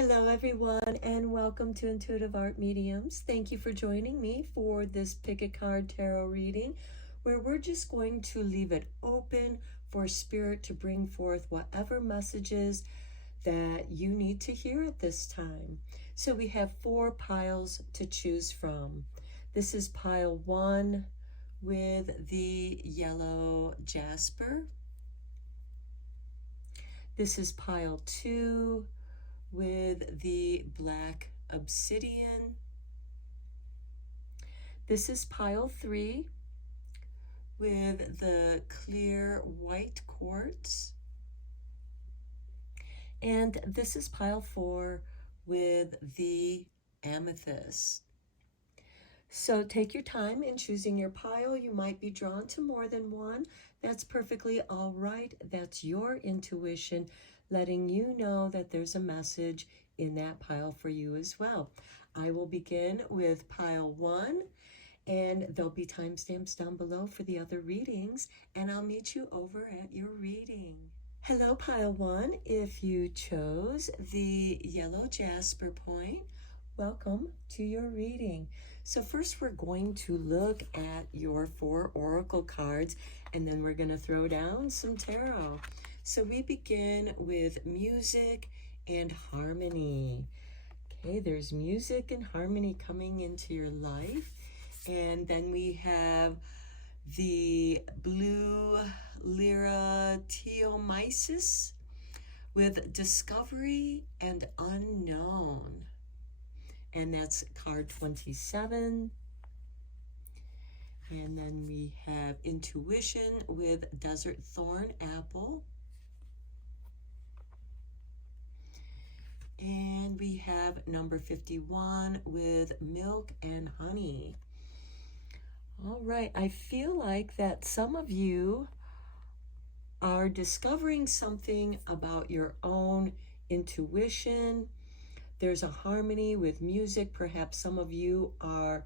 Hello, everyone, and welcome to Intuitive Art Mediums. Thank you for joining me for this Pick a Card Tarot reading, where we're just going to leave it open for Spirit to bring forth whatever messages that you need to hear at this time. So we have 4 piles to choose from. This is pile 1 with the yellow jasper. This is pile 2 with the black obsidian. This is pile 3 with the clear white quartz. And this is pile 4 with the amethyst. So take your time in choosing your pile. You might be drawn to more than one. That's perfectly all right. That's your intuition letting you know that there's a message in that pile for you as well. I will begin with pile 1, and there'll be timestamps down below for the other readings, and I'll meet you over at your reading. Hello, pile 1. If you chose the yellow jasper point, welcome to your reading. So first we're going to look at your 4 oracle cards, and then we're going to throw down some tarot. So we begin with music and harmony. Okay, there's music and harmony coming into your life. And then we have the blue lyra teomyces with discovery and unknown. And that's card 27. And then we have intuition with desert thorn apple. And we have number 51 with milk and honey. All right, I feel like that some of you are discovering something about your own intuition. There's a harmony with music. Perhaps some of you are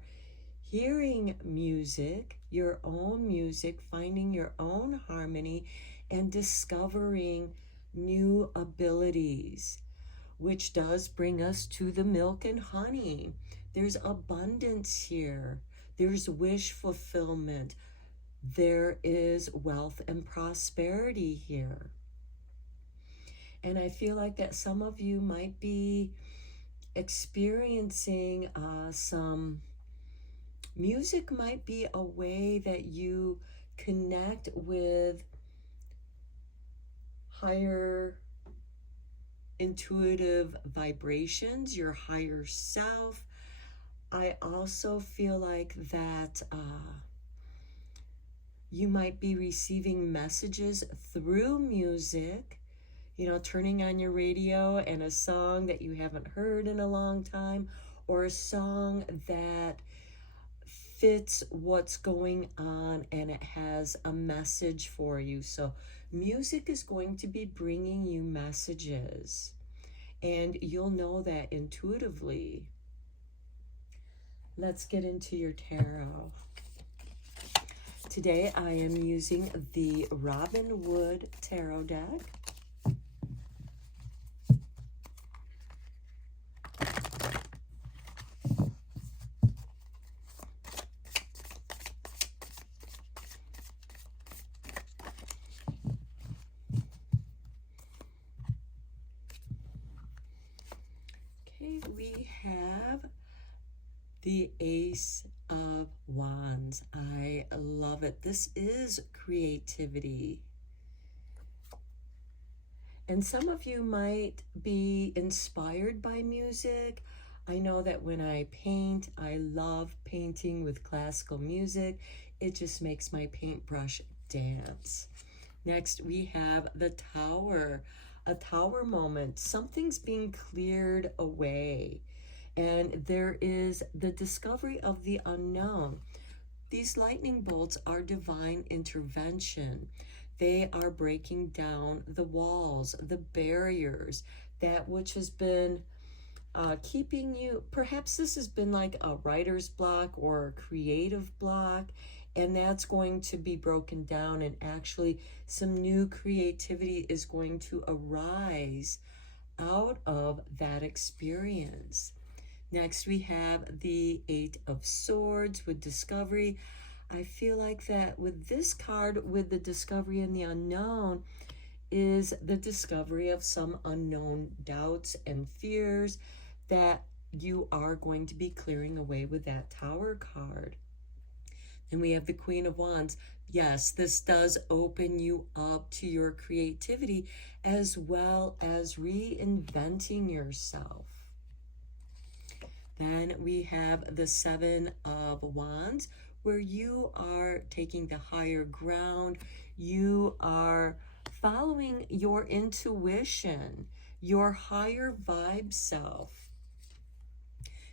hearing music, your own music, finding your own harmony, and discovering new abilities, which does bring us to the milk and honey. There's abundance here. There's wish fulfillment. There is wealth and prosperity here. And I feel like that some of you might be experiencing some music might be a way that you connect with higher intuitive vibrations, your higher self. I also feel like that you might be receiving messages through music, you know, turning on your radio and a song that you haven't heard in a long time, or a song that fits what's going on and it has a message for you. So music is going to be bringing you messages, and you'll know that intuitively. Let's get into your tarot. Today I am using the Robin Wood Tarot deck. We have the Ace of Wands. I love it. This is creativity. And some of you might be inspired by music. I know that when I paint, I love painting with classical music. It just makes my paintbrush dance. Next, we have the Tower. A tower moment. Something's being cleared away, and there is the discovery of the unknown. These lightning bolts are divine intervention. They are breaking down the walls, the barriers, that which has been keeping you. Perhaps this has been like a writer's block or a creative block, and that's going to be broken down, and actually some new creativity is going to arise out of that experience. Next, we have the Eight of Swords with discovery. I feel like that with this card, with the discovery and the unknown, is the discovery of some unknown doubts and fears that you are going to be clearing away with that Tower card. And we have the Queen of Wands. Yes, this does open you up to your creativity as well as reinventing yourself. Then we have the Seven of Wands, where you are taking the higher ground. You are following your intuition, your higher vibe self.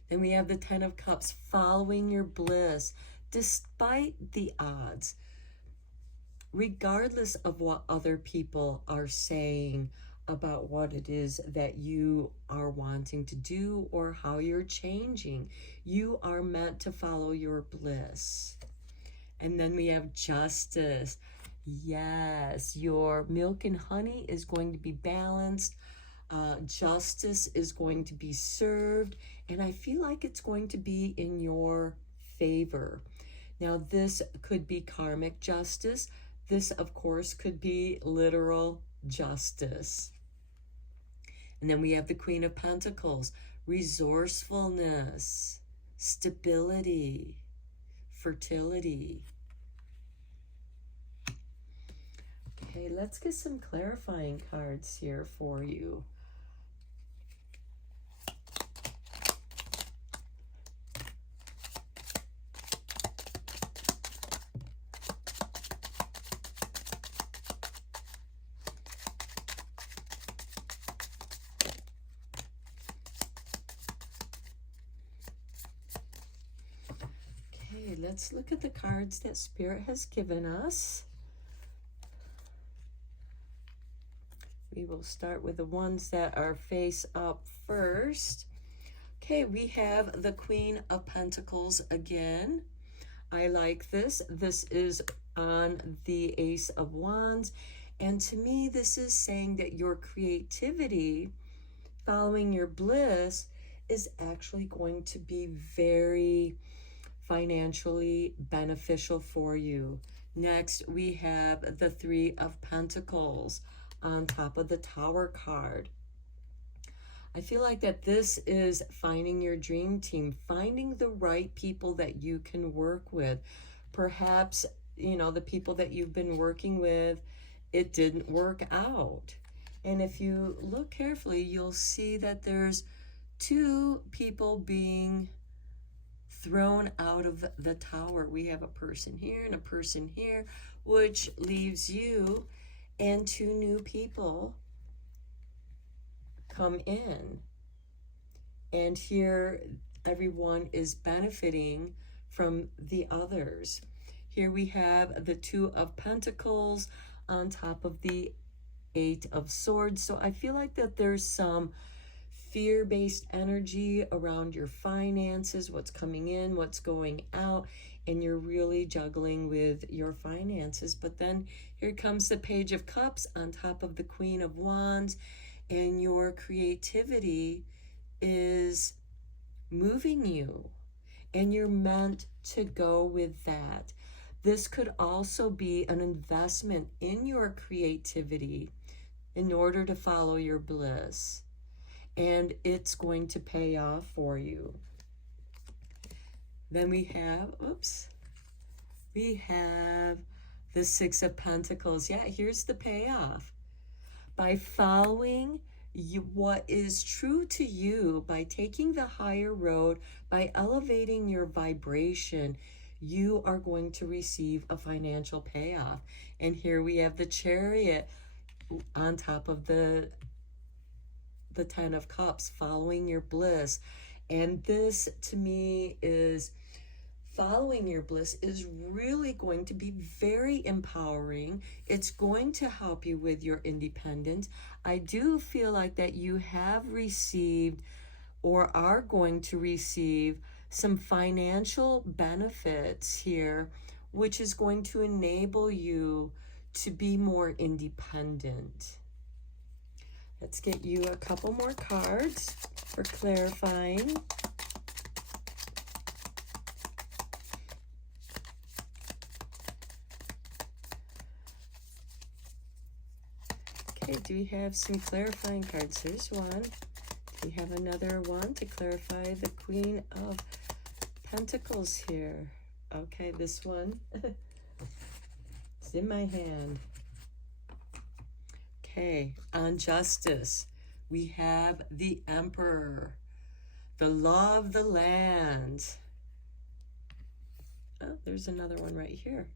Then we have the Ten of Cups, following your bliss, despite the odds, regardless of what other people are saying about what it is that you are wanting to do or how you're changing. You are meant to follow your bliss. And then we have Justice. Yes, your milk and honey is going to be balanced. Justice is going to be served, and I feel like it's going to be in your favor. Now, this could be karmic justice. This, of course, could be literal justice. And then we have the Queen of Pentacles, resourcefulness, stability, fertility. Okay, let's get some clarifying cards here for you. Okay, let's look at the cards that Spirit has given us. We will start with the ones that are face up first. Okay, we have the Queen of Pentacles again. I like this. This is on the Ace of Wands. And to me, this is saying that your creativity, following your bliss, is actually going to be very financially beneficial for you. Next, we have the Three of Pentacles on top of the Tower card. I feel like that this is finding your dream team, finding the right people that you can work with. Perhaps, you know, the people that you've been working with, it didn't work out. And if you look carefully, you'll see that there's two people being thrown out of the tower. We have a person here and a person here, which leaves you and two new people come in. And here everyone is benefiting from the others. Here we have the Two of Pentacles on top of the Eight of Swords. So I feel like that there's some fear-based energy around your finances, what's coming in, what's going out, and you're really juggling with your finances. But then here comes the Page of Cups on top of the Queen of Wands, and your creativity is moving you, and you're meant to go with that. This could also be an investment in your creativity in order to follow your bliss, and it's going to pay off for you. Then we have, we have the Six of Pentacles. Yeah, here's the payoff. By following what is true to you, by taking the higher road, by elevating your vibration, you are going to receive a financial payoff. And here we have the Chariot on top of the Ten of Cups, following your bliss. And this, to me, is following your bliss is really going to be very empowering. It's going to help you with your independence. I do feel like that you have received or are going to receive some financial benefits here, which is going to enable you to be more independent. Let's get you a couple more cards for clarifying. Okay, do we have some clarifying cards? There's one. Do we have another one to clarify the Queen of Pentacles here? Okay, this one. It's in my hand. Okay, on justice, we have the Emperor, the law of the land. Oh, there's another one right here.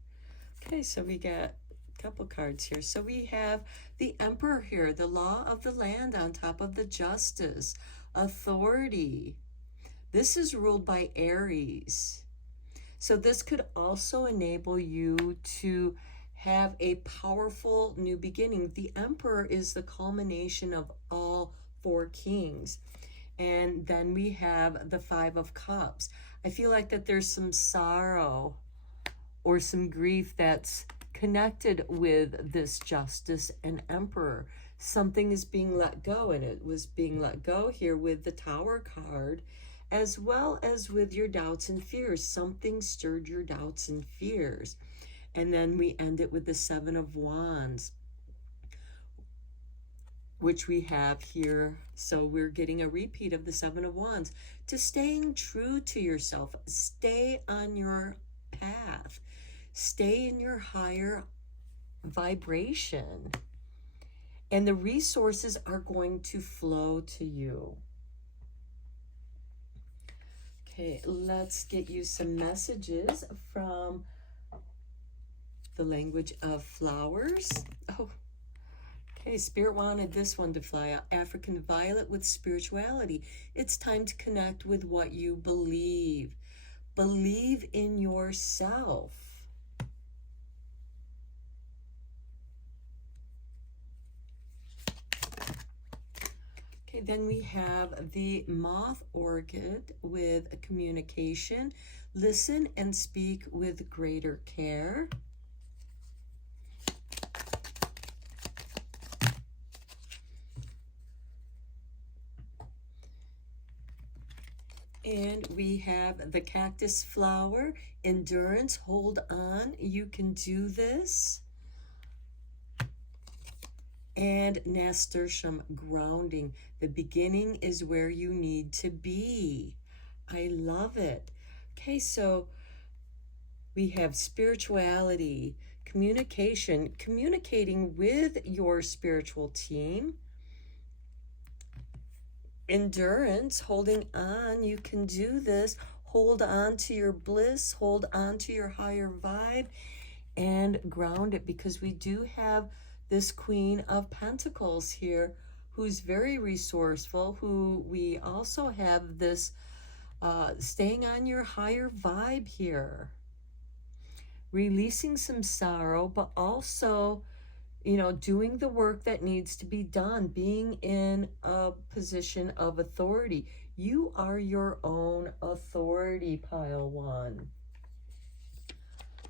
Okay, so we got a couple cards here. So we have the Emperor here, the law of the land on top of the justice, authority. This is ruled by Aries. So this could also enable you to have a powerful new beginning. The Emperor is the culmination of all four kings. And then we have the Five of Cups. I feel like that there's some sorrow or some grief that's connected with this justice and Emperor. Something is being let go, and it was being let go here with the Tower card, as well as with your doubts and fears. Something stirred your doubts and fears. And then we end it with the Seven of Wands, which we have here. So we're getting a repeat of the Seven of Wands. To staying true to yourself, stay on your path, stay in your higher vibration, and the resources are going to flow to you. Okay, let's get you some messages from the language of flowers. Oh, okay, Spirit wanted this one to fly out. African violet with spirituality. It's time to connect with what you believe. Believe in yourself. Okay, then we have the moth orchid with communication. Listen and speak with greater care. And we have the cactus flower, endurance, hold on, you can do this. And nasturtium, grounding, the beginning is where you need to be. I love it. Okay, so we have spirituality, communication, communicating with your spiritual team. Endurance, holding on, you can do this. Hold on to your bliss, hold on to your higher vibe, and ground it, because we do have this Queen of Pentacles here who's very resourceful, who we also have this staying on your higher vibe here. Releasing some sorrow, but also, you know, doing the work that needs to be done, being in a position of authority. You are your own authority, pile one.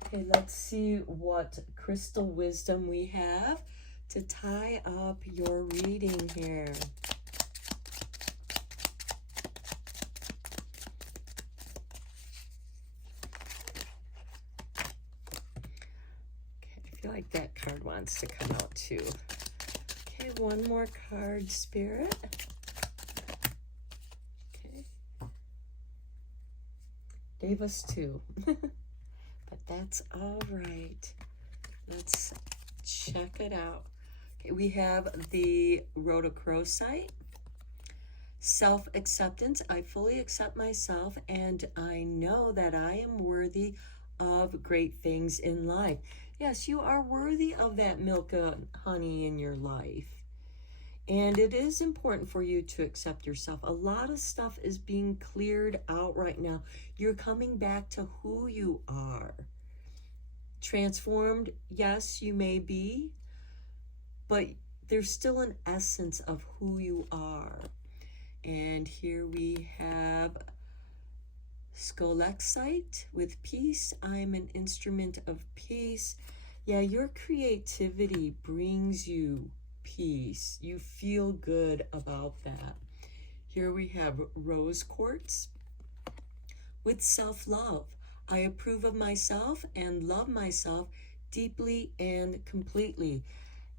Okay, let's see what crystal wisdom we have to tie up your reading here. Okay, I feel like that card wants to come out too. Okay, one more card, Spirit. Okay. Gave us two. But that's all right. Let's check it out. Okay, we have the rhodochrosite. Self-acceptance. I fully accept myself, and I know that I am worthy of great things in life. Yes, you are worthy of that milk and honey in your life. And it is important for you to accept yourself. A lot of stuff is being cleared out right now. You're coming back to who you are. Transformed, yes, you may be, but there's still an essence of who you are. And here we have scolexite with peace. I'm an instrument of peace. Yeah, your creativity brings you peace. You feel good about that. Here we have rose quartz with self-love. I approve of myself and love myself deeply and completely.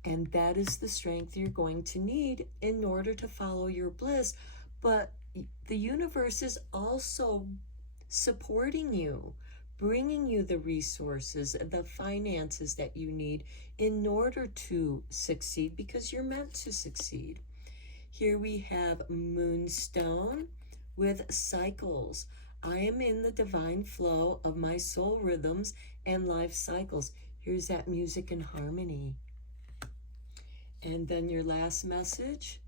And that is the strength you're going to need in order to follow your bliss. But the universe is also supporting you, bringing you the resources, the finances that you need in order to succeed, because you're meant to succeed. Here we have moonstone with cycles. I am in the divine flow of my soul rhythms and life cycles. Here's that music and harmony. And then your last message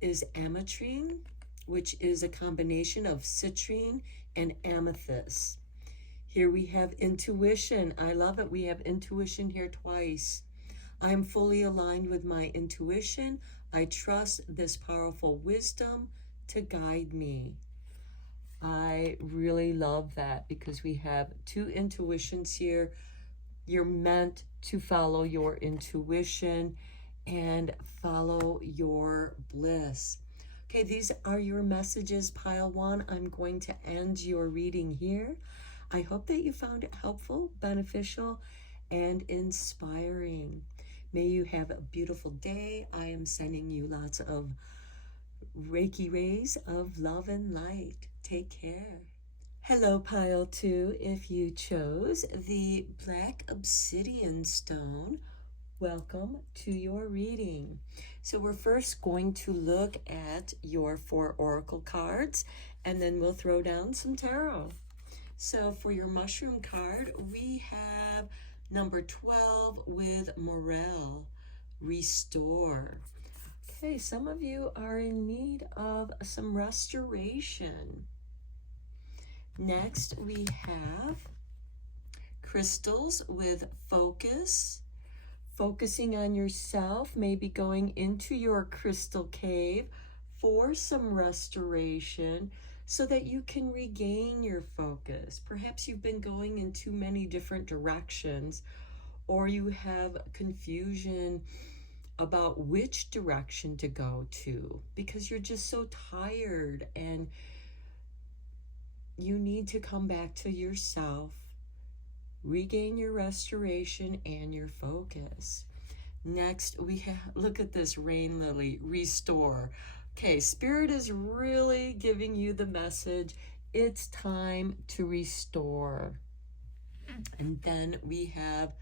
is ametrine, which is a combination of citrine and amethyst. Here we have intuition. I love it. We have intuition here twice. I am fully aligned with my intuition. I trust this powerful wisdom to guide me. I really love that because we have two intuitions here. You're meant to follow your intuition and follow your bliss. Okay, these are your messages, pile one. I'm going to end your reading here. I hope that you found it helpful, beneficial, and inspiring. May you have a beautiful day. I am sending you lots of Reiki rays of love and light. Take care. Hello, pile two. If you chose the black obsidian stone, welcome to your reading. So we're first going to look at your 4 oracle cards, and then we'll throw down some tarot. So for your mushroom card, we have number 12 with morale, restore. Okay, some of you are in need of some restoration. Next, we have crystals with focus, focusing on yourself, maybe going into your crystal cave for some restoration so that you can regain your focus. Perhaps you've been going in too many different directions, or you have confusion about which direction to go to because you're just so tired and you need to come back to yourself, regain your restoration and your focus. Next, we have, look at this rain lily, restore. Okay, Spirit is really giving you the message, it's time to restore. And then we have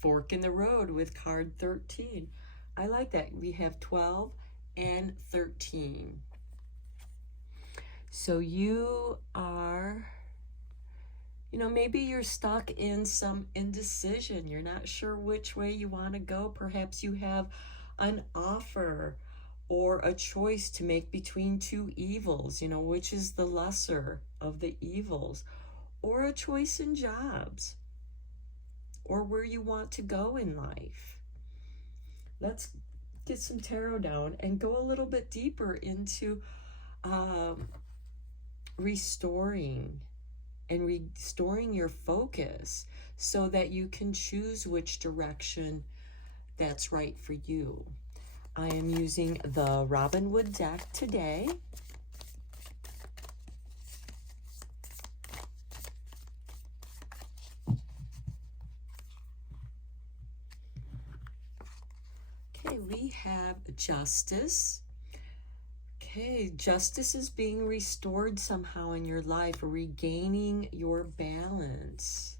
fork in the road with card 13. I like that. We have 12 and 13. So you are, maybe you're stuck in some indecision. You're not sure which way you want to go. Perhaps you have an offer or a choice to make between 2 evils, which is the lesser of the evils, or a choice in jobs, or where you want to go in life. Let's get some tarot down and go a little bit deeper into restoring your focus so that you can choose which direction that's right for you. I am using the Robin Wood deck today. Okay, we have Justice. Okay, justice is being restored somehow in your life, regaining your balance.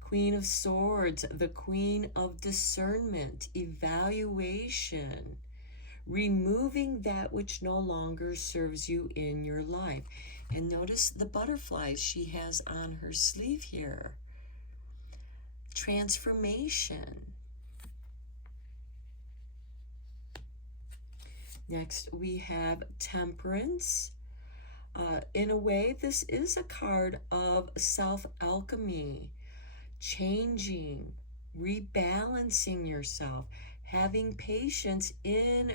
Queen of Swords, the Queen of Discernment, evaluation, removing that which no longer serves you in your life. And notice the butterflies she has on her sleeve here. Transformation. Next, we have Temperance. In a way, this is a card of self-alchemy, changing, rebalancing yourself, having patience in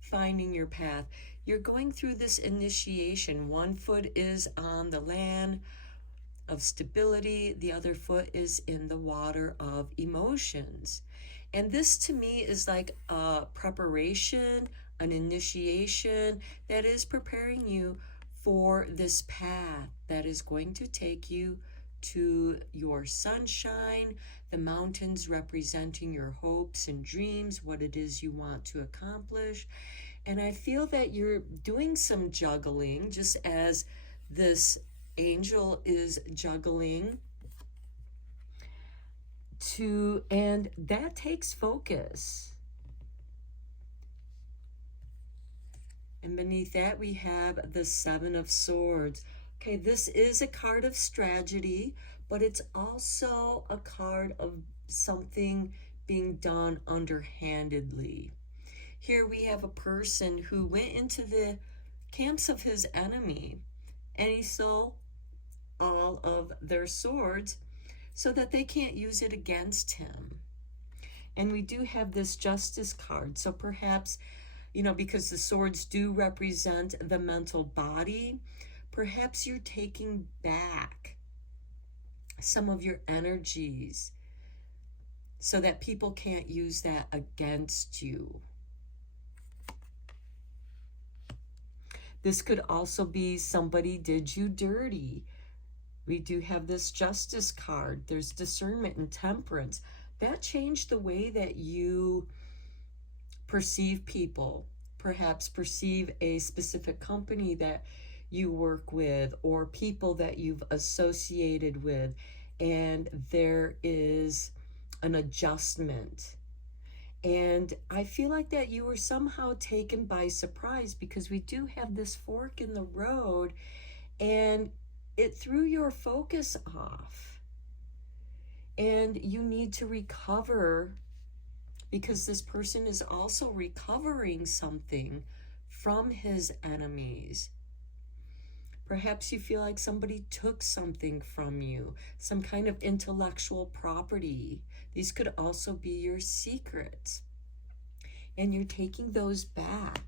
finding your path. You're going through this initiation. One foot is on the land of stability, the other foot is in the water of emotions. And this to me is like a preparation, an initiation that is preparing you for this path that is going to take you to your sunshine, the mountains representing your hopes and dreams, what it is you want to accomplish. And I feel that you're doing some juggling, just as this angel is juggling and that takes focus. And beneath that we have the Seven of Swords. Okay, this is a card of strategy, but it's also a card of something being done underhandedly. Here we have a person who went into the camps of his enemy and he stole all of their swords so that they can't use it against him. And we do have this Justice card. So perhaps, because the swords do represent the mental body, perhaps you're taking back some of your energies so that people can't use that against you. This could also be somebody did you dirty. We do have this Justice card. There's discernment and temperance. That changed the way that you perceive people, perhaps perceive a specific company that you work with or people that you've associated with, and there is an adjustment. And I feel like that you were somehow taken by surprise because we do have this fork in the road and it threw your focus off. And you need to recover because this person is also recovering something from his enemies. Perhaps you feel like somebody took something from you, some kind of intellectual property. These could also be your secrets. And you're taking those back.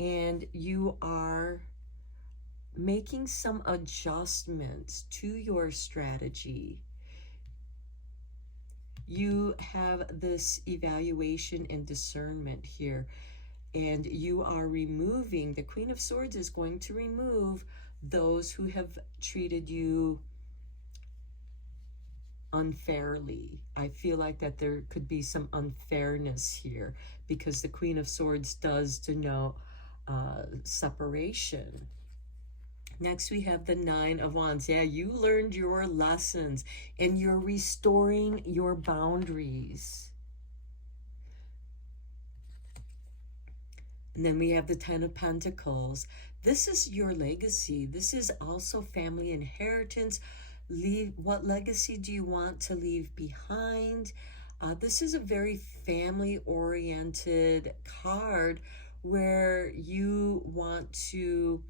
And you are making some adjustments to your strategy. You have this evaluation and discernment here, and you are removing, the Queen of Swords is going to remove those who have treated you unfairly. I feel like that there could be some unfairness here because the Queen of Swords does denote separation. Next, we have the Nine of Wands. Yeah, you learned your lessons and you're restoring your boundaries. And then we have the Ten of Pentacles. This is your legacy. This is also family inheritance. What legacy do you want to leave behind? This is a very family-oriented card where you want to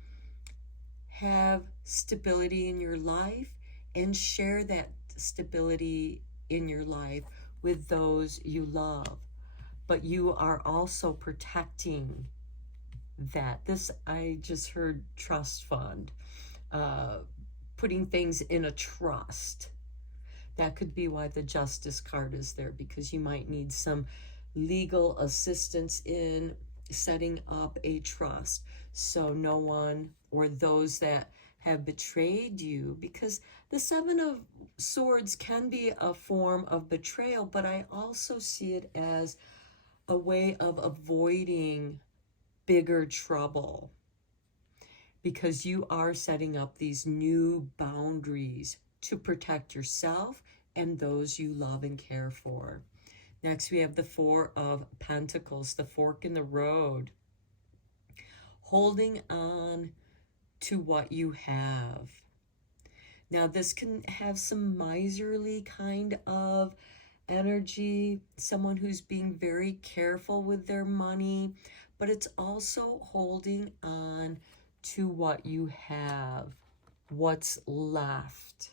have stability in your life and share that stability in your life with those you love. But you are also protecting that. This, I just heard trust fund, putting things in a trust. That could be why the Justice card is there, because you might need some legal assistance in setting up a trust so no one or those that have betrayed you, because the Seven of Swords can be a form of betrayal, but I also see it as a way of avoiding bigger trouble, because you are setting up these new boundaries to protect yourself and those you love and care for. Next, we have the Four of Pentacles, the fork in the road, holding on to what you have. Now, this can have some miserly kind of energy, someone who's being very careful with their money, but it's also holding on to what you have, what's left.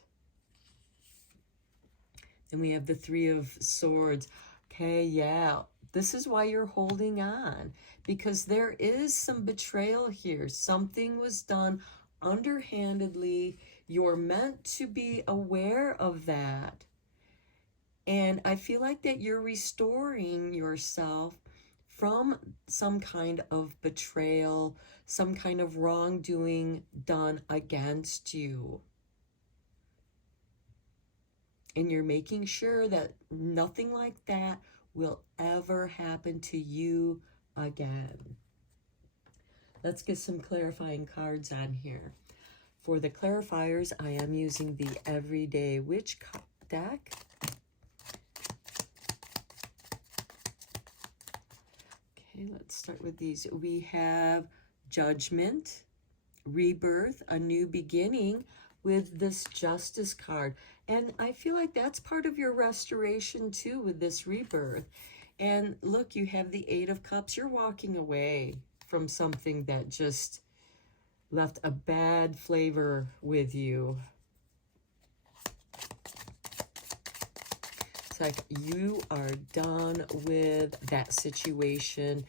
Then we have the Three of Swords. Okay, yeah, this is why you're holding on, because there is some betrayal here. Something was done underhandedly. You're meant to be aware of that. And I feel like that you're restoring yourself from some kind of betrayal, some kind of wrongdoing done against you. And you're making sure that nothing like that will ever happen to you again. Let's get some clarifying cards on here. For the clarifiers, I am using the Everyday Witch deck. Okay, let's start with these. We have Judgment, Rebirth, a new beginning with this Justice card. And I feel like that's part of your restoration too with this rebirth. And look, you have the Eight of Cups. You're walking away from something that just left a bad flavor with you. It's like you are done with that situation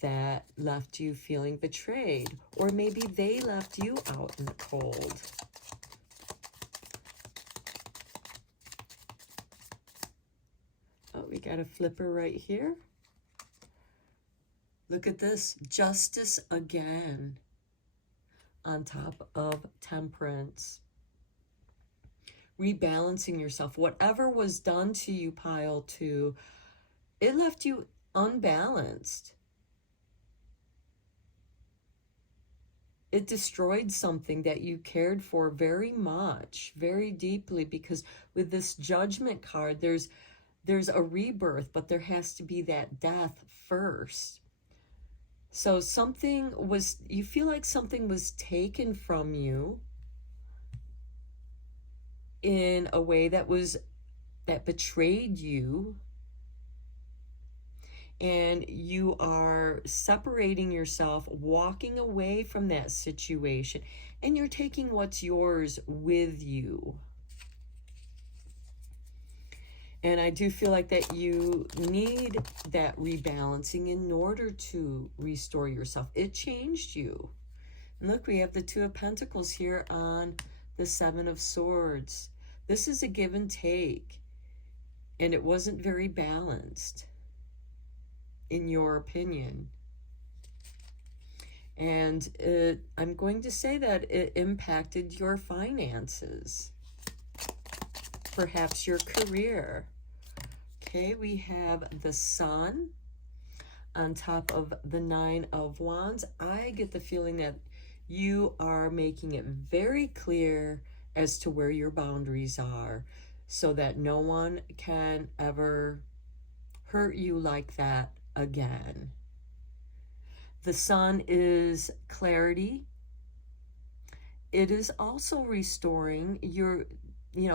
that left you feeling betrayed. Or maybe they left you out in the cold. Oh, we got a flipper right here. Look at this. Justice again. On top of Temperance. Rebalancing yourself. Whatever was done to you, pile 2, it left you unbalanced. It destroyed something that you cared for very much, very deeply, because with this Judgment card, there's a rebirth, but there has to be that death first. So you feel like something was taken from you in a way that betrayed you. And you are separating yourself, walking away from that situation, and you're taking what's yours with you. And I do feel like that you need that rebalancing in order to restore yourself. It changed you. And look, we have the Two of Pentacles here on the Seven of Swords. This is a give and take. And it wasn't very balanced, in your opinion. And I'm going to say that it impacted your finances. Perhaps your career. Okay, we have the Sun on top of the Nine of Wands. I get the feeling that you are making it very clear as to where your boundaries are so that no one can ever hurt you like that again. The Sun is clarity. It is also restoring your,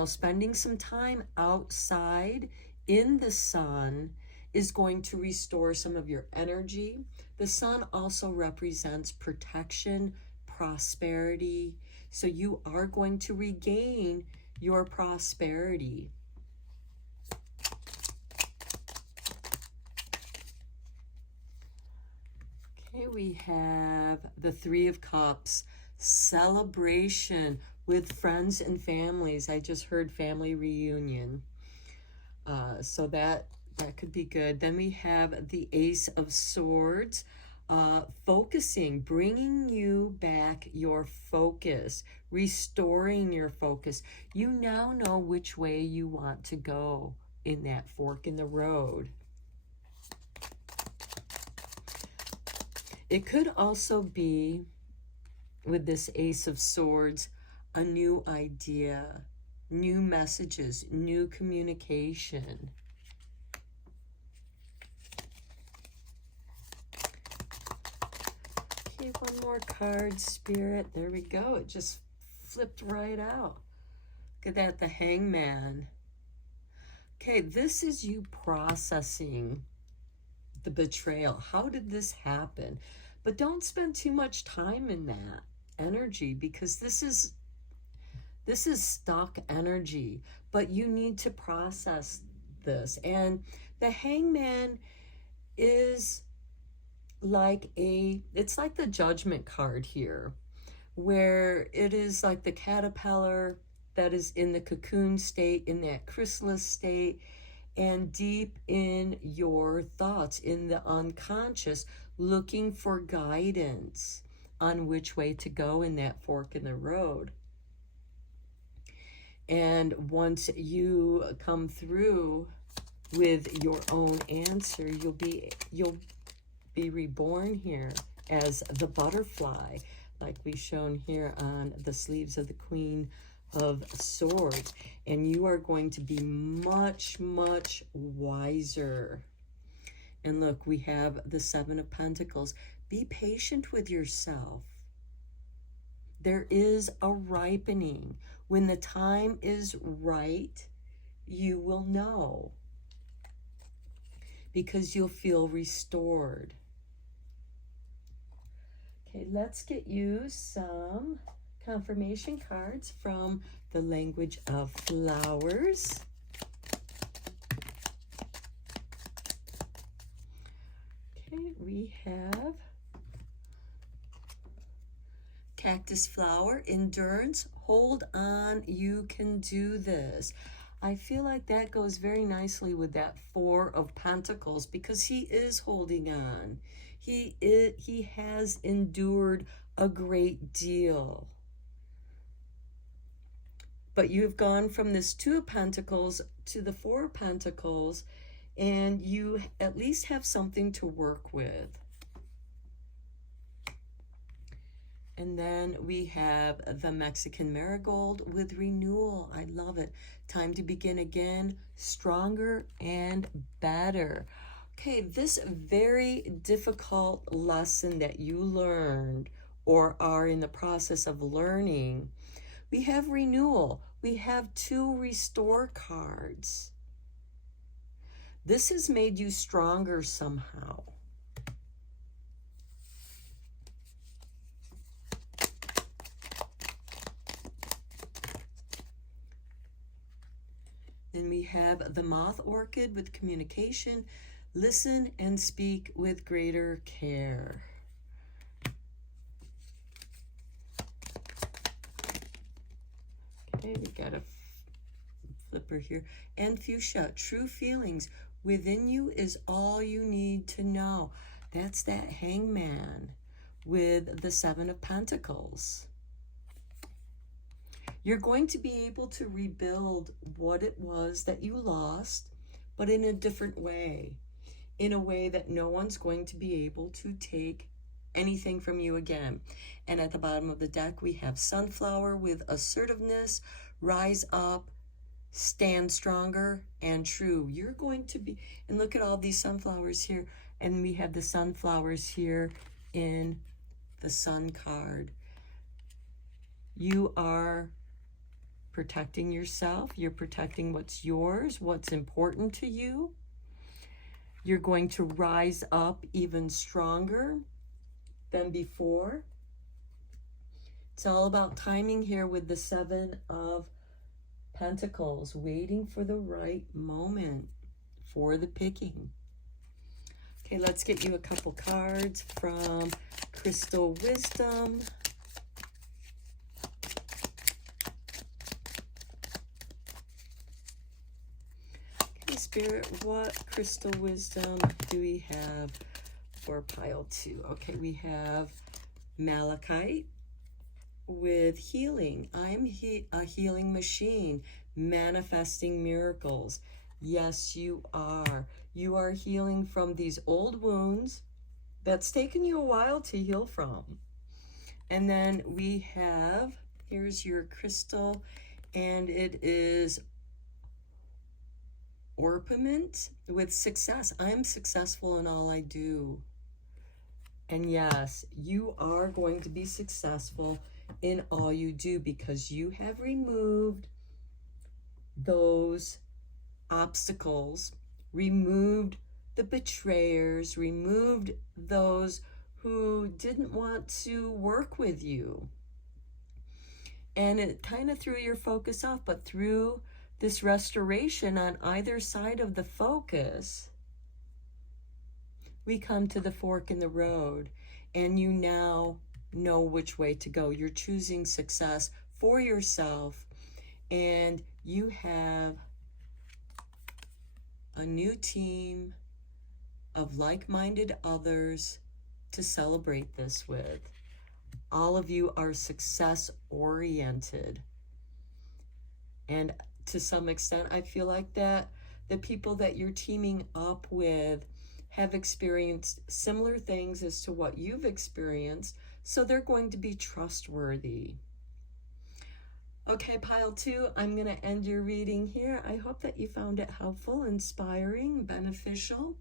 spending some time outside in the sun is going to restore some of your energy. The Sun also represents protection, prosperity. So you are going to regain your prosperity. Okay, we have the Three of Cups, celebration with friends and families. I just heard family reunion. So that could be good. Then we have the Ace of Swords, focusing, bringing you back your focus, restoring your focus. You now know which way you want to go in that fork in the road. It could also be, with this Ace of Swords, a new idea, new messages, new communication. Okay, one more card, Spirit. There we go. It just flipped right out. Look at that, the Hangman. Okay, this is you processing the betrayal. How did this happen? But don't spend too much time in that energy, because this is stuck energy, but you need to process this. And the Hangman is it's like the Judgment card here, where it is like the caterpillar that is in the cocoon state, in that chrysalis state, and deep in your thoughts, in the unconscious, looking for guidance on which way to go in that fork in the road. And once you come through with your own answer, you'll be reborn here as the butterfly, like we've shown here on the sleeves of the Queen of Swords. And you are going to be much, much wiser. And look, we have the Seven of Pentacles. Be patient with yourself. There is a ripening. When the time is right, you will know, because you'll feel restored. Okay, let's get you some confirmation cards from the language of flowers. Okay, we have cactus flower, endurance, hold on, you can do this. I feel like that goes very nicely with that Four of Pentacles, because he is holding on. He has endured a great deal. But you've gone from this Two of Pentacles to the Four of Pentacles, and you at least have something to work with. And then we have the Mexican marigold with renewal. I love it. Time to begin again, stronger and better. Okay, this very difficult lesson that you learned or are in the process of learning, we have renewal. We have two restore cards. This has made you stronger somehow. Then we have the moth orchid with communication. Listen and speak with greater care. Okay, we got a flipper here. And fuchsia, true feelings. Within you is all you need to know. That's that hangman with the Seven of Pentacles. You're going to be able to rebuild what it was that you lost, but in a different way. In a way that no one's going to be able to take anything from you again. And at the bottom of the deck, we have sunflower with assertiveness, rise up, stand stronger and true. You're going to be, and look at all these sunflowers here. And we have the sunflowers here in the sun card. You are protecting yourself. You're protecting what's yours, what's important to you. You're going to rise up even stronger than before. It's all about timing here with the Seven of Pentacles, waiting for the right moment for the picking. Okay, let's get you a couple cards from Crystal Wisdom. Spirit, what crystal wisdom do we have for pile 2? Okay, we have malachite with healing. I'm a healing machine, manifesting miracles. Yes, you are. You are healing from these old wounds that's taken you a while to heal from. And then we have, here's your crystal, and it is orpiment with success. I'm successful in all I do. And yes, you are going to be successful in all you do, because you have removed those obstacles, removed the betrayers, removed those who didn't want to work with you. And it kind of threw your focus off, but through this restoration on either side of the focus, we come to the fork in the road, and you now know which way to go. You're choosing success for yourself, and you have a new team of like-minded others to celebrate this with. All of you are success-oriented. And to some extent, I feel like that the people that you're teaming up with have experienced similar things as to what you've experienced, so they're going to be trustworthy. Okay, pile 2, I'm going to end your reading here. I hope that you found it helpful, inspiring, beneficial.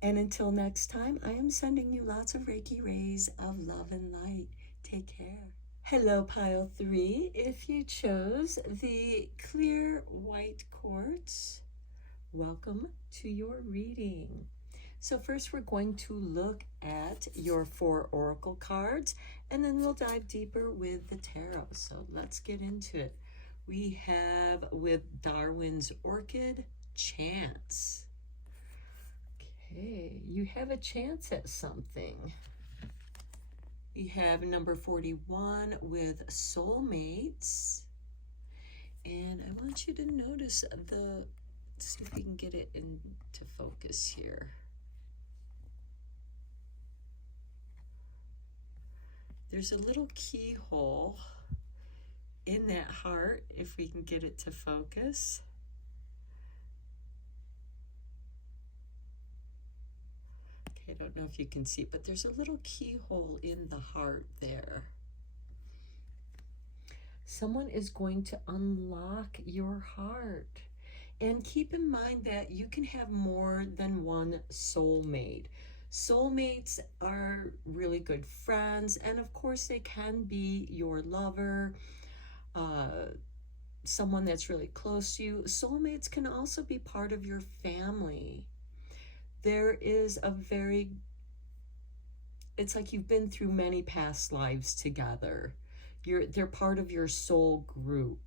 And until next time, I am sending you lots of Reiki rays of love and light. Take care. Hello, pile 3. If you chose the clear white quartz, welcome to your reading. So first we're going to look at your 4 oracle cards, and then we'll dive deeper with the tarot. So let's get into it. We have, with Darwin's Orchid, chance. Okay, you have a chance at something. We have number 41 with soulmates. And I want you to notice see if we can get it into focus here. There's a little keyhole in that heart, if we can get it to focus. Okay, I don't know if you can see, but there's a little keyhole in the heart there. Someone is going to unlock your heart. And keep in mind that you can have more than one soulmate. Soulmates are really good friends, and of course they can be your lover, someone that's really close to you. Soulmates can also be part of your family. There is it's like you've been through many past lives together. They're part of your soul group.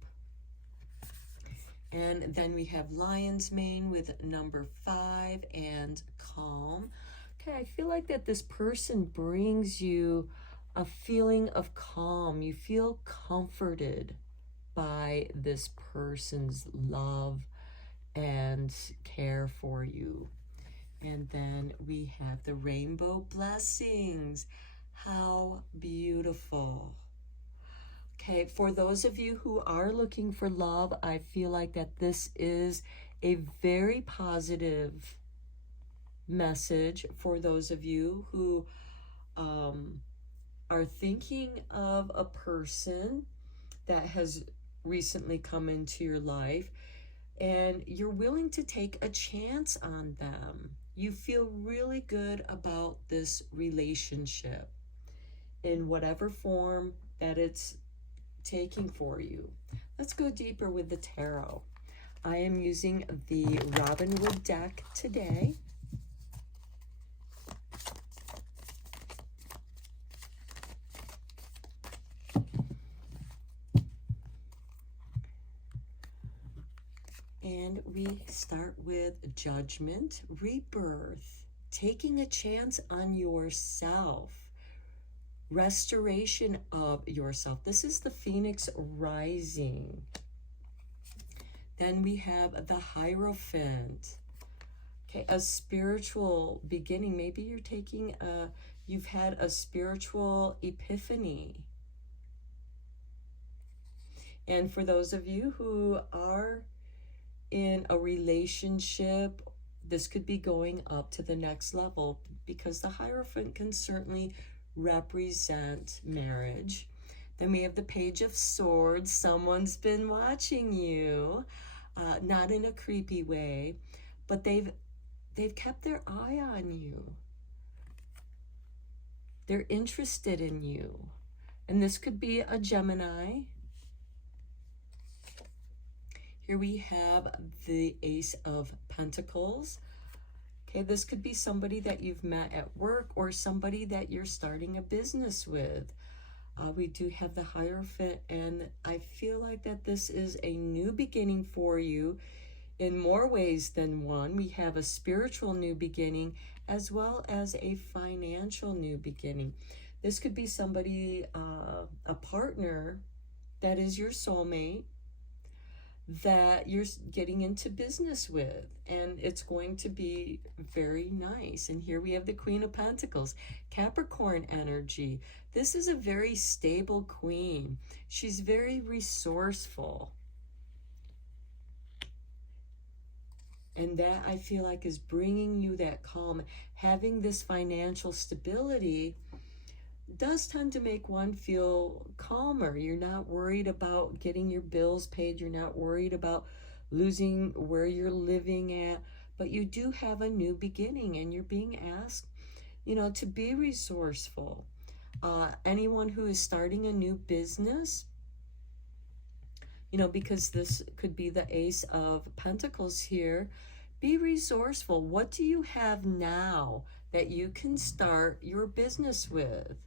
And then we have Lion's Mane with number 5 and calm. Okay, I feel like that this person brings you a feeling of calm. You feel comforted by this person's love and care for you. And then we have the rainbow blessings. How beautiful. Okay, for those of you who are looking for love, I feel like that this is a very positive message for those of you who are thinking of a person that has recently come into your life, and you're willing to take a chance on them. You feel really good about this relationship in whatever form that it's taking for you. Let's go deeper with the tarot. I am using the Robinwood deck today. And we start with Judgment, Rebirth, taking a chance on yourself, restoration of yourself. This is the Phoenix rising. Then we have the Hierophant. Okay, a spiritual beginning. Maybe you've had a spiritual epiphany. And for those of you who are in a relationship, this could be going up to the next level, because the Hierophant can certainly represent marriage. Then we have the Page of Swords. Someone's been watching you, not in a creepy way, but they've kept their eye on you. They're interested in you. And this could be a Gemini. Here we have the Ace of Pentacles. Okay, this could be somebody that you've met at work or somebody that you're starting a business with. We do have the Hierophant, and I feel like that this is a new beginning for you in more ways than one. We have a spiritual new beginning as well as a financial new beginning. This could be somebody, a partner that is your soulmate, that you're getting into business with, and it's going to be very nice. And here we have the Queen of Pentacles, Capricorn energy. This is a very stable queen. She's very resourceful, and that, I feel like, is bringing you that calm. Having this financial stability does tend to make one feel calmer. You're not worried about getting your bills paid. You're not worried about losing where you're living at. But you do have a new beginning, and you're being asked, to be resourceful. Anyone who is starting a new business, because this could be the Ace of Pentacles here, be resourceful. What do you have now that you can start your business with?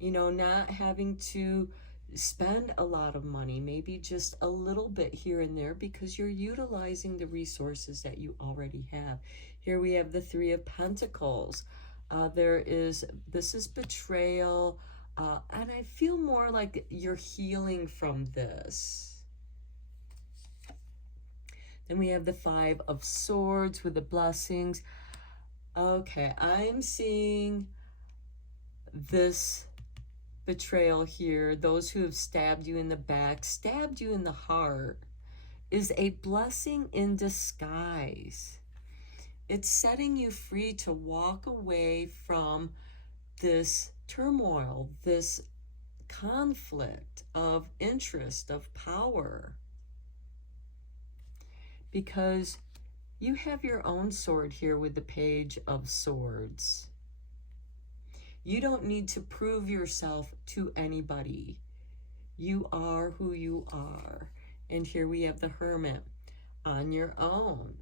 Not having to spend a lot of money, maybe just a little bit here and there, because you're utilizing the resources that you already have. Here we have the Three of Pentacles. This is betrayal, and I feel more like you're healing from this. Then we have the Five of Swords with the blessings. Okay, I'm seeing this betrayal here. Those who have stabbed you in the back, stabbed you in the heart, is a blessing in disguise. It's setting you free to walk away from this turmoil, this conflict of interest, of power, because you have your own sword here with the Page of Swords. You don't need to prove yourself to anybody. You are who you are. And here we have the Hermit, on your own.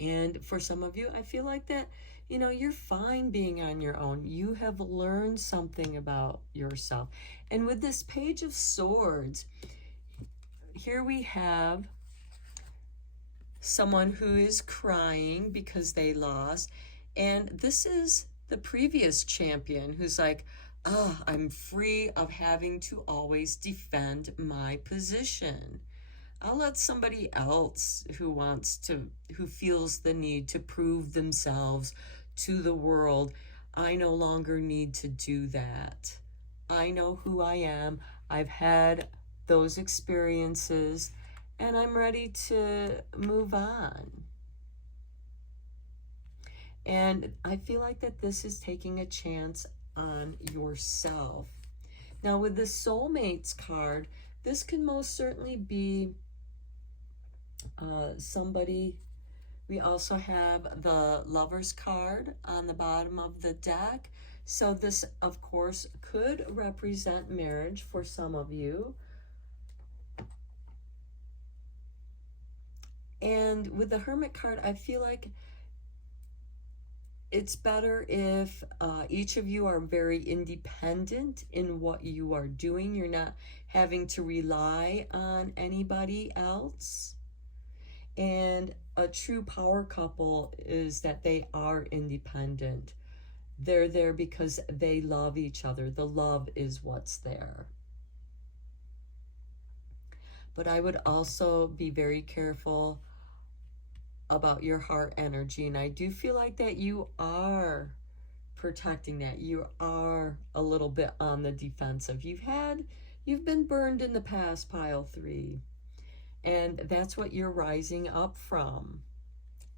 And for some of you, I feel like that, you're fine being on your own. You have learned something about yourself. And with this Page of Swords, here we have someone who is crying because they lost. And this is the previous champion who's like, oh, I'm free of having to always defend my position. I'll let somebody else who feels the need to prove themselves to the world. I no longer need to do that. I know who I am. I've had those experiences, and I'm ready to move on. And I feel like that this is taking a chance on yourself. Now, with the Soulmates card, this can most certainly be somebody. We also have the Lovers card on the bottom of the deck. So this, of course, could represent marriage for some of you. And with the Hermit card, I feel like it's better if each of you are very independent in what you are doing. You're not having to rely on anybody else. And a true power couple is that they are independent. They're there because they love each other. The love is what's there. But I would also be very careful about your heart energy. And I do feel like that you are protecting that. You are a little bit on the defensive. You've been burned in the past, pile 3. And that's what you're rising up from.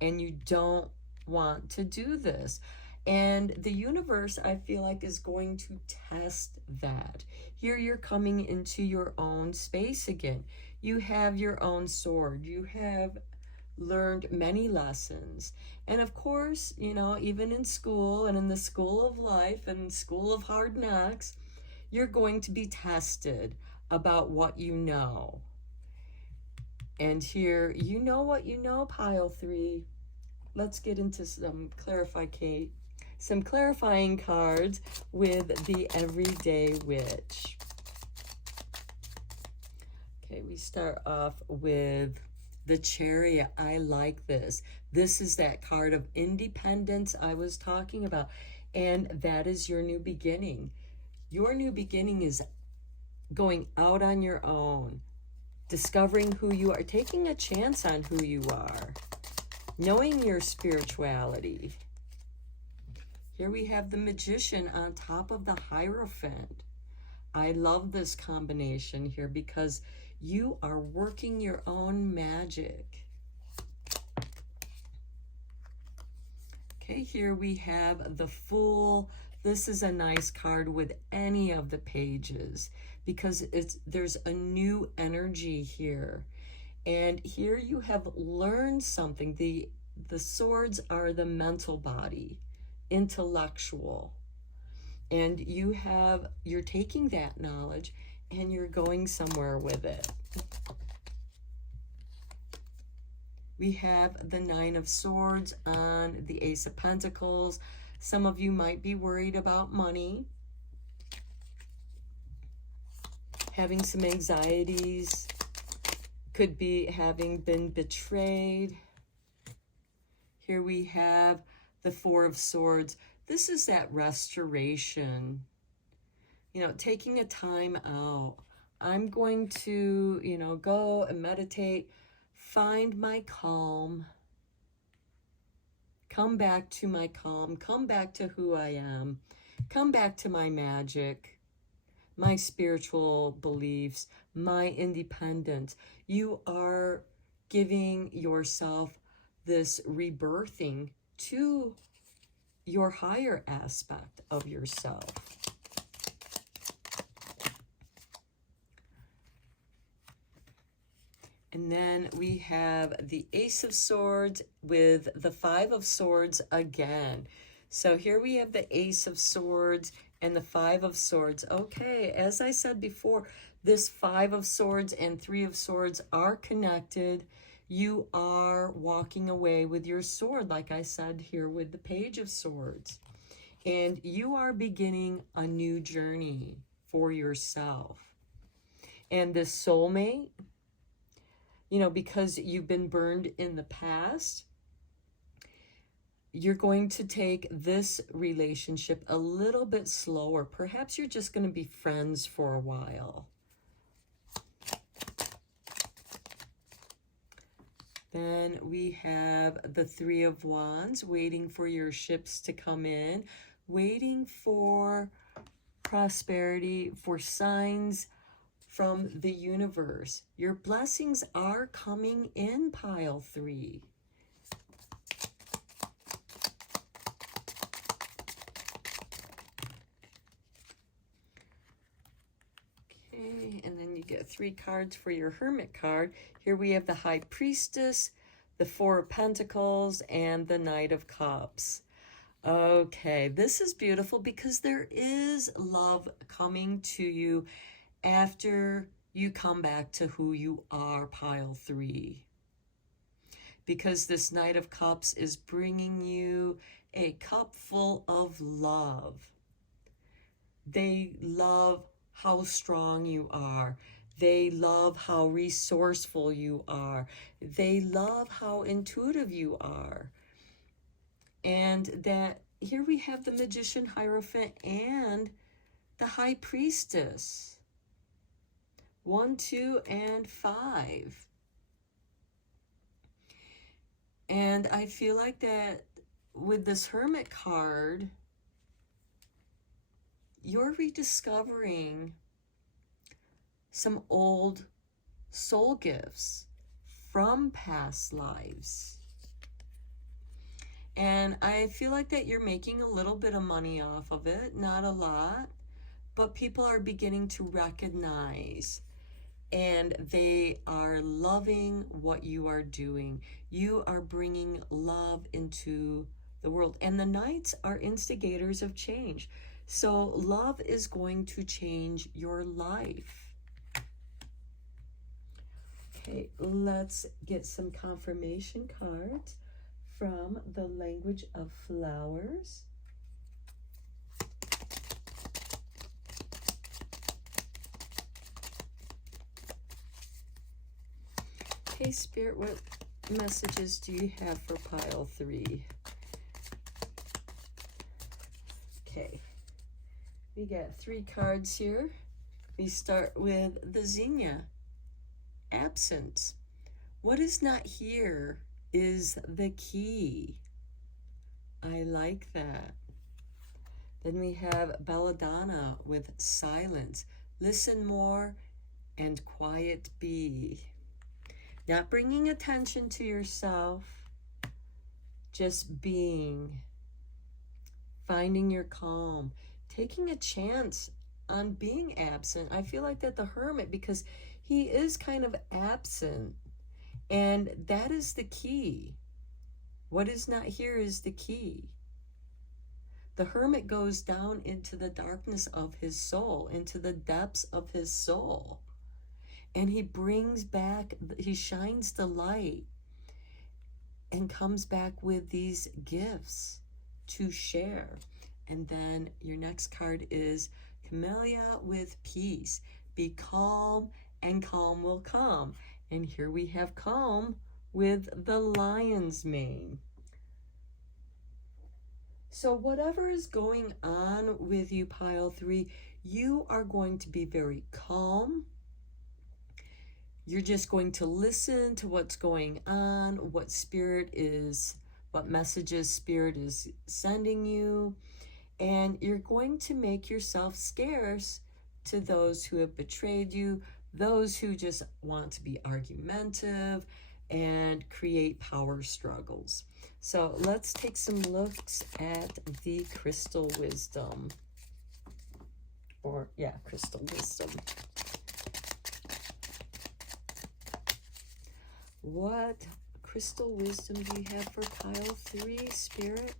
And you don't want to do this. And the universe, I feel like, is going to test that. Here you're coming into your own space again. You have your own sword. You have learned many lessons. And of course, even in school and in the school of life and school of hard knocks, you're going to be tested about what you know. And here, you know what you know, pile 3. Let's get into some clarifying cards with the Everyday Witch. Okay, we start off with the Chariot. I like this. This is that card of independence I was talking about. And that is your new beginning. Your new beginning is going out on your own. discovering who you are, taking a chance on who you are, knowing your spirituality. Here we have the Magician on top of the Hierophant. I love this combination here because you are working your own magic. Okay, here we have the Fool. This is a nice card with any of the pages because there's a new energy here. And here you have learned something. The swords are the mental body, intellectual. And you're taking that knowledge and you're going somewhere with it. We have the Nine of Swords on the Ace of Pentacles. Some of you might be worried about money, having some anxieties, could be having been betrayed. Here we have the Four of Swords. This is that restoration, you know, taking a time out. I'm going to, you know, go and meditate, find my calm, come back to my calm, come back to who I am, come back to my magic, my spiritual beliefs, my independence. You are giving yourself this rebirthing to your higher aspect of yourself. And then we have the Ace of Swords with the Five of Swords again. So here we have the Ace of Swords and the Five of Swords. Okay, as I said before, this Five of Swords and Three of Swords are connected. You are walking away with your sword, like I said here with the Page of Swords. And you are beginning a new journey for yourself. And this soulmate, you know, because you've been burned in the past, you're going to take this relationship a little bit slower. Perhaps you're just going to be friends for a while. Then we have the Three of Wands, waiting for your ships to come in, waiting for prosperity, for signs from the universe. Your blessings are coming in, pile 3. Okay, and then you get 3 cards for your Hermit card. Here we have the High Priestess, the Four of Pentacles, and the Knight of Cups. Okay, this is beautiful because there is love coming to you after you come back to who you are, pile 3. Because this Knight of Cups is bringing you a cup full of love. They love how strong you are. They love how resourceful you are. They love how intuitive you are. And that here we have the Magician, Hierophant, and the High Priestess. 1, 2, and 5. And I feel like that with this Hermit card, you're rediscovering some old soul gifts from past lives. And I feel like that you're making a little bit of money off of it, not a lot, but people are beginning to recognize and they are loving what you are doing. You are bringing love into the world. And the Knights are instigators of change. So love is going to change your life. Okay, let's get some confirmation cards from the Language of Flowers. Okay, Spirit, what messages do you have for pile 3? Okay, we got 3 cards here. We start with the Xenia. absent. What is not here is the key. I like that. Then we have Belladonna with silence. Listen more and quiet be. Not bringing attention to yourself, just being, finding your calm, taking a chance on being absent. I feel like that the hermit, because he is kind of absent, and that is the key. What is not here is the key. The hermit goes down into the darkness of his soul, into the depths of his soul. And he brings back, he shines the light and comes back with these gifts to share. And then your next card is Camellia with peace. Be calm and calm will come. And here we have calm with the lion's mane. So whatever is going on with you, pile 3, you are going to be very calm. You're just going to listen to what's going on, what messages Spirit is sending you. And you're going to make yourself scarce to those who have betrayed you, those who just want to be argumentative and create power struggles. So let's take some looks at the crystal wisdom. Crystal wisdom. What crystal wisdom do you have for pile 3, Spirit?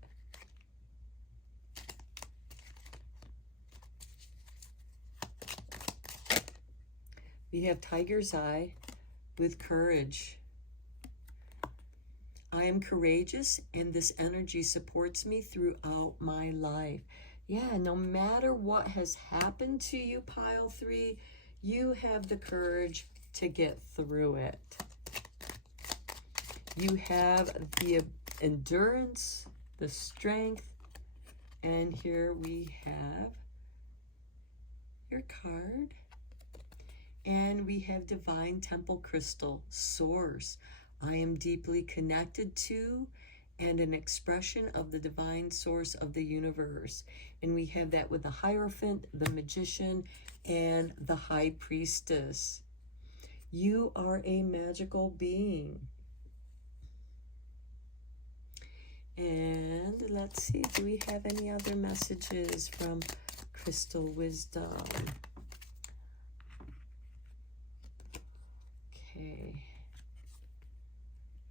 We have Tiger's Eye with courage. I am courageous, and this energy supports me throughout my life. Yeah, no matter what has happened to you, pile 3, you have the courage to get through it. You have the endurance, the strength, and here we have your card. And we have Divine Temple Crystal, Source. I am deeply connected to and an expression of the divine source of the universe. And we have that with the Hierophant, the Magician, and the High Priestess. You are a magical being. And let's see, do we have any other messages from Crystal Wisdom? Okay.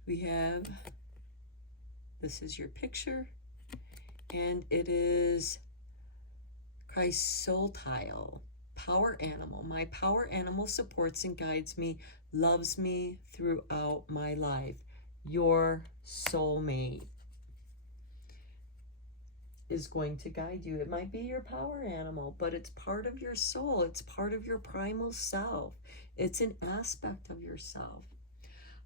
We have, this is your picture, and it is Christ's soul tile, power animal. My power animal supports and guides me, loves me throughout my life. Your soulmate is going to guide you. It might be your power animal, but it's part of your soul. It's part of your primal self. It's an aspect of yourself.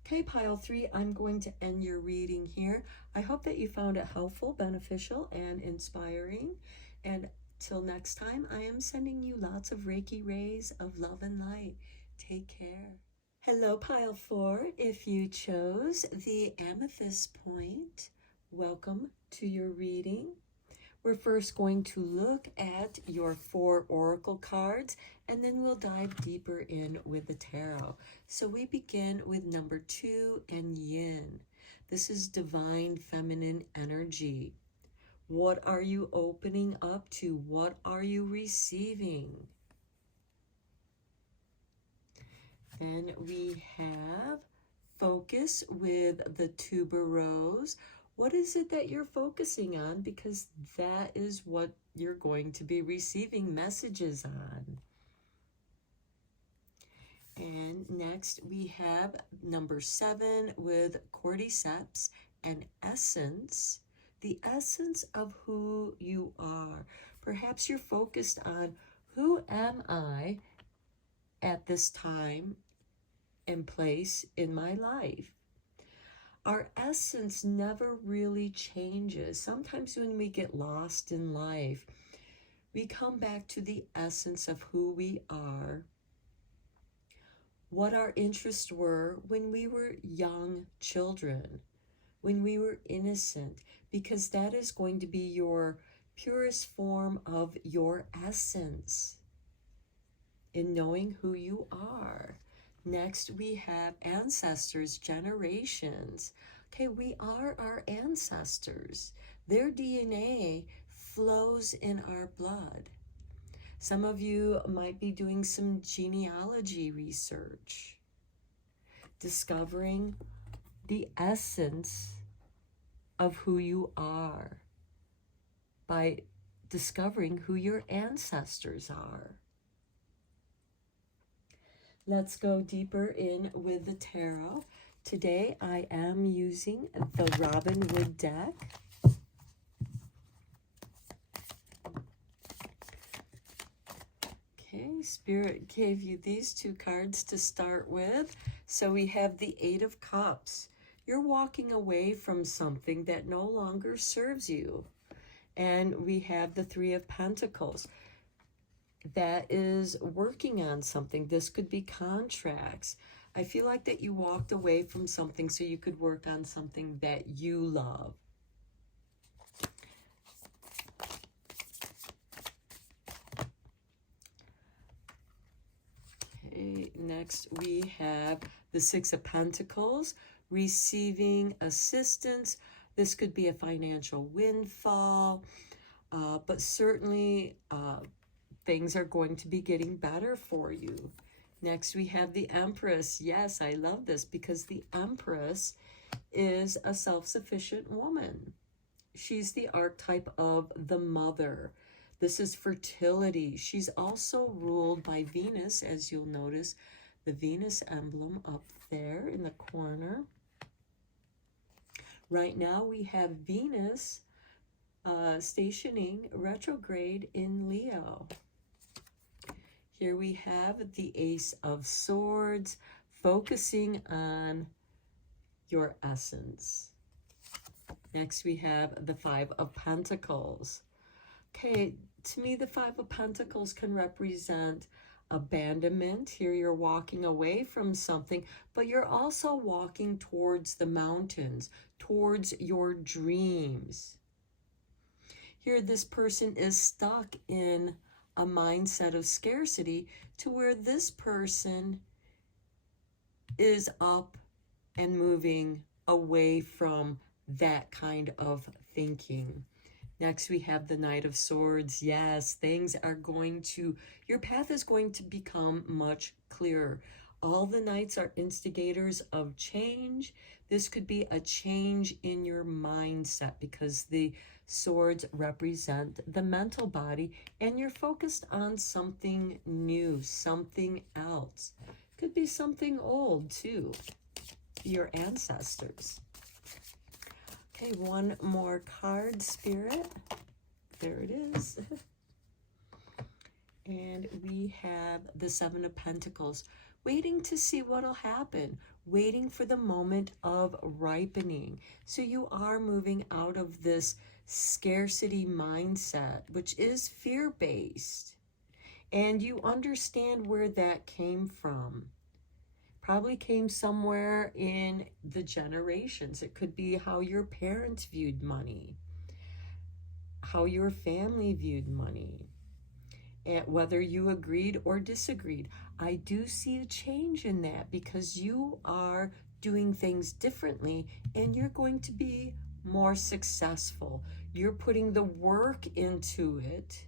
Okay, pile 3, I'm going to end your reading here. I hope that you found it helpful, beneficial, and inspiring. And till next time, I am sending you lots of Reiki rays of love and light. Take care. Hello, pile 4. If you chose the amethyst point, welcome to your reading. We're first going to look at your 4 oracle cards, and then we'll dive deeper in with the tarot. So we begin with number 2 and Yin. This is divine feminine energy. What are you opening up to? What are you receiving? Then we have focus with the tuberose. What is it that you're focusing on? Because that is what you're going to be receiving messages on. And next we have number 7 with cordyceps and essence. The essence of who you are. Perhaps you're focused on, who am I at this time and place in my life? Our essence never really changes. Sometimes when we get lost in life, we come back to the essence of who we are, what our interests were when we were young children, when we were innocent, because that is going to be your purest form of your essence in knowing who you are. Next, we have ancestors, generations. Okay, we are our ancestors. Their DNA flows in our blood. Some of you might be doing some genealogy research, discovering the essence of who you are by discovering who your ancestors are. Let's go deeper in with the tarot. Today I am using the Robin Wood deck. Okay, Spirit gave you these two cards to start with. So we have the Eight of Cups. You're walking away from something that no longer serves you. And we have the Three of Pentacles. That is working on something. This could be contracts. I feel like that you walked away from something so you could work on something that you love. Okay, next we have the Six of Pentacles, receiving assistance. This could be a financial windfall, but certainly things are going to be getting better for you. Next, we have the Empress. Yes, I love this because the Empress is a self-sufficient woman. She's the archetype of the mother. This is fertility. She's also ruled by Venus, as you'll notice, the Venus emblem up there in the corner. Right now, we have Venus stationing retrograde in Leo. Here we have the Ace of Swords, focusing on your essence. Next, we have the Five of Pentacles. Okay, to me, the Five of Pentacles can represent abandonment. Here you're walking away from something, but you're also walking towards the mountains, towards your dreams. Here, this person is stuck in a mindset of scarcity to where this person is up and moving away from that kind of thinking. Next, we have the Knight of Swords. Yes, things are going to, your path is going to become much clearer. All the Knights are instigators of change. This could be a change in your mindset because the swords represent the mental body and you're focused on something new, something else. Could be something old too, your ancestors. Okay, one more card, Spirit. There it is. And we have the Seven of Pentacles, waiting to see what'll happen, waiting for the moment of ripening. So you are moving out of this scarcity mindset, which is fear-based. And you understand where that came from. Probably came somewhere in the generations. It could be how your parents viewed money, how your family viewed money, and whether you agreed or disagreed. I do see a change in that because you are doing things differently and you're going to be more successful. You're putting the work into it.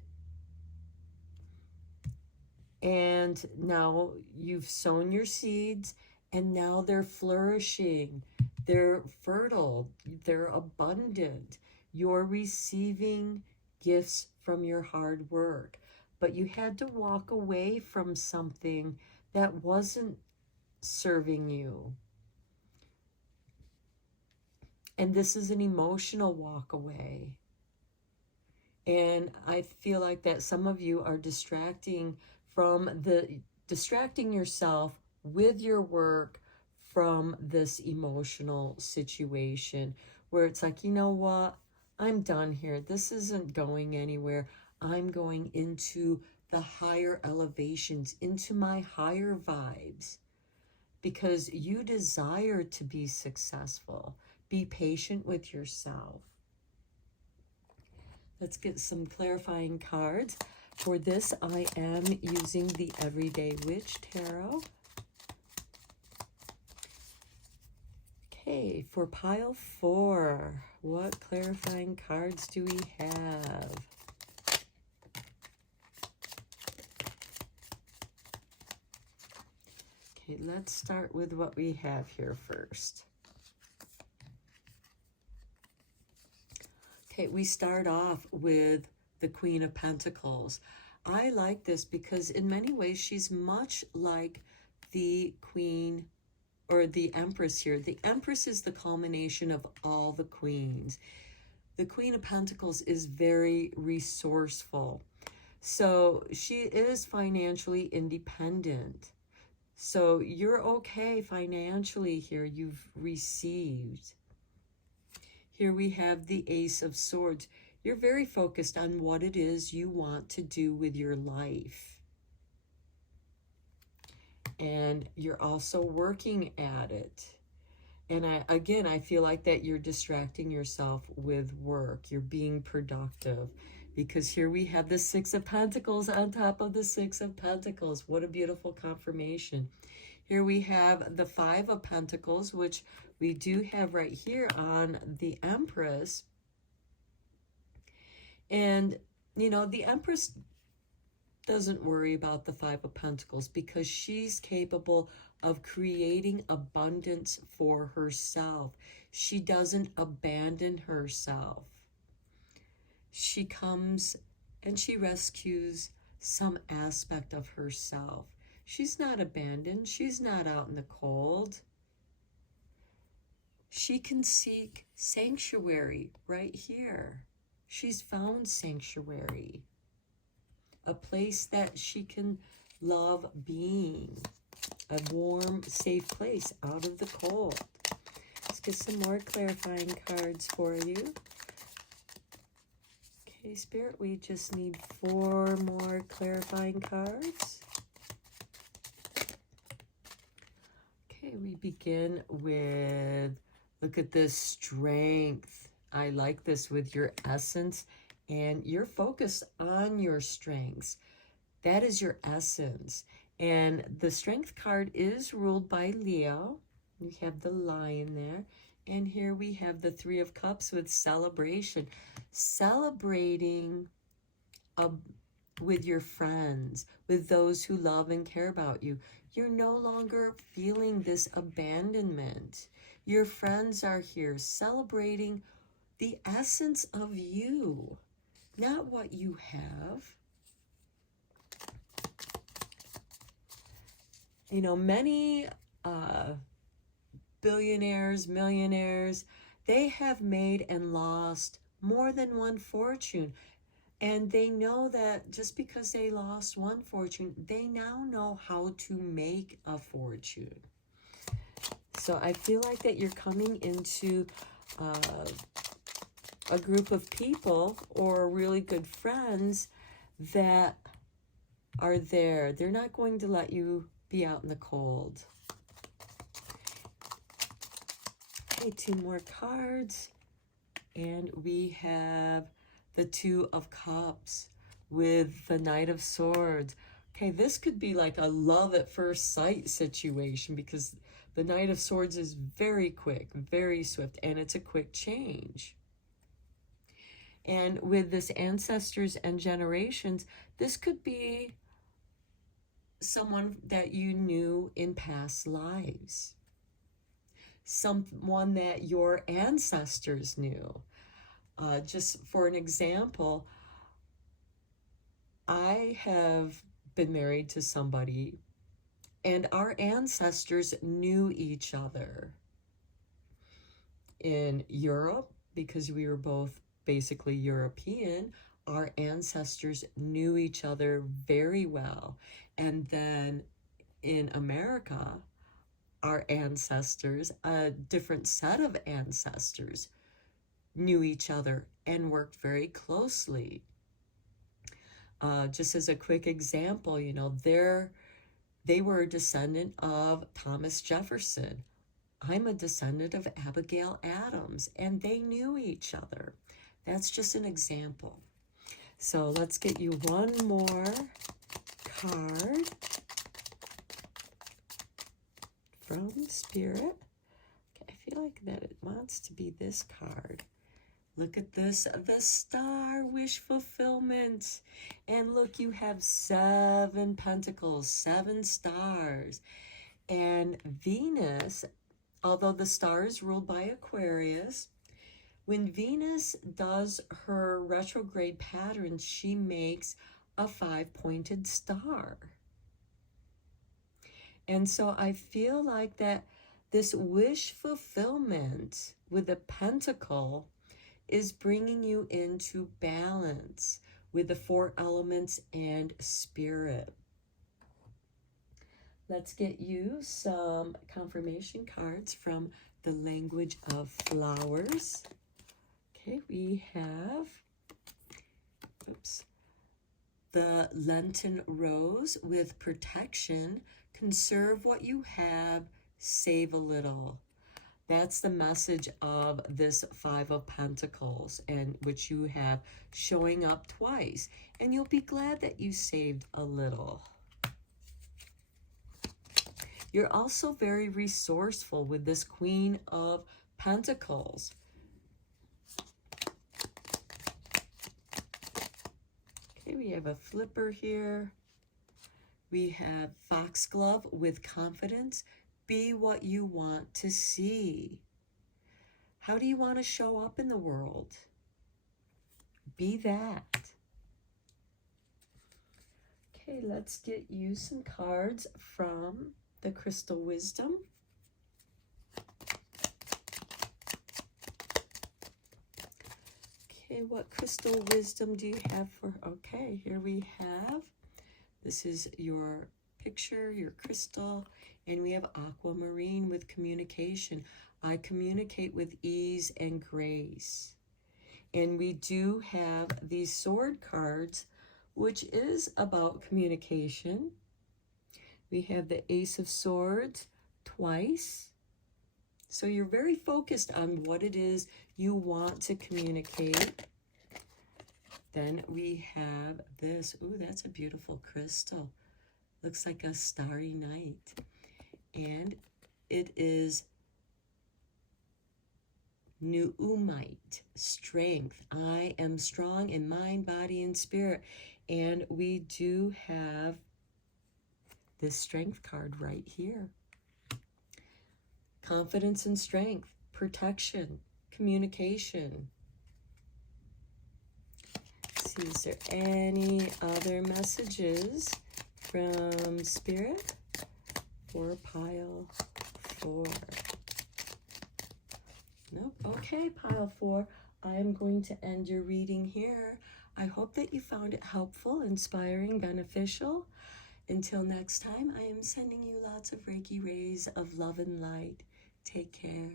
And now you've sown your seeds and now they're flourishing. They're fertile. They're abundant. You're receiving gifts from your hard work. But you had to walk away from something that wasn't serving you. And this is an emotional walk away. And I feel like that some of you are distracting yourself with your work from this emotional situation where it's like, you know what? I'm done here. This isn't going anywhere. I'm going into the higher elevations, into my higher vibes. because you desire to be successful. Be patient with yourself. Let's get some clarifying cards. For this, I am using the Everyday Witch Tarot. Okay, for pile 4, what clarifying cards do we have? Okay, let's start with what we have here first. Okay, we start off with the Queen of Pentacles. I like this because in many ways she's much like the Queen or the Empress here. The Empress is the culmination of all the queens. The Queen of Pentacles is very resourceful. So she is financially independent. So you're okay financially here. You've received. Here we have the Ace of Swords. You're very focused on what it is you want to do with your life. And you're also working at it. And I feel like that you're distracting yourself with work. You're being productive. Because here we have the Six of Pentacles on top of the Six of Pentacles. What a beautiful confirmation. Here we have the Five of Pentacles, which we do have right here on the Empress. And, you know, the Empress doesn't worry about the Five of Pentacles because she's capable of creating abundance for herself. She doesn't abandon herself. She comes and she rescues some aspect of herself. She's not abandoned. She's not out in the cold. She can seek sanctuary right here. She's found sanctuary, a place that she can love being, a warm, safe place out of the cold. Let's get some more clarifying cards for you. Okay, Spirit, we just need 4 more clarifying cards. Okay, we begin with, look at this, strength. I like this with your essence, and you're focused on your strengths. That is your essence. And the Strength card is ruled by Leo. You have the Lion there. And here we have the Three of Cups with celebration. Celebrating with your friends, with those who love and care about you. You're no longer feeling this abandonment. Your friends are here celebrating the essence of you, not what you have. You know, many billionaires, millionaires, they have made and lost more than one fortune. And they know that just because they lost one fortune, they now know how to make a fortune. So I feel like that you're coming into a group of people or really good friends that are there. They're not going to let you be out in the cold. Okay, 2 more cards. And we have the Two of Cups with the Knight of Swords. Okay, this could be like a love at first sight situation because the Knight of Swords is very quick, very swift, and it's a quick change. And with this ancestors and generations, this could be someone that you knew in past lives. Someone that your ancestors knew. Just for an example, I have been married to somebody and our ancestors knew each other in Europe because we were both basically European. Our ancestors knew each other very well. And then in America, our ancestors, a different set of ancestors, knew each other and worked very closely. Just as a quick example, you know, their They were a descendant of Thomas Jefferson. I'm a descendant of Abigail Adams, and they knew each other. That's just an example. So let's get you one more card from Spirit. Okay, I feel like that it wants to be this card. Look at this, the star, wish fulfillment. And look, you have 7 pentacles, 7 stars. And Venus, although the star is ruled by Aquarius, when Venus does her retrograde pattern, she makes a 5-pointed star. And so I feel like that this wish fulfillment with the pentacle is bringing you into balance with the 4 elements and spirit. Let's get you some confirmation cards from the language of flowers. Okay, we have, the Lenten rose with protection. Conserve what you have, save a little. That's the message of this 5 of Pentacles, and which you have showing up twice. And you'll be glad that you saved a little. You're also very resourceful with this Queen of Pentacles. Okay, we have a flipper here. We have foxglove with confidence. Be what you want to see. How do you want to show up in the world? Be that. Okay, let's get you some cards from the Crystal Wisdom. Okay, what crystal wisdom do you have for, okay, here we have, this is your picture, your crystal, and we have aquamarine with communication. I communicate with ease and grace. And we do have these sword cards, which is about communication. We have the Ace of Swords twice. So you're very focused on what it is you want to communicate. Then we have this. Ooh, that's a beautiful crystal. Looks like a starry night. And it is Nuumite, strength. I am strong in mind, body, and spirit. And we do have this strength card right here. Confidence and strength, protection, communication. Let's see, is there any other messages from Spirit for pile 4? Nope. Okay, pile 4. I am going to end your reading here. I hope that you found it helpful, inspiring, beneficial. Until next time, I am sending you lots of Reiki rays of love and light. Take care.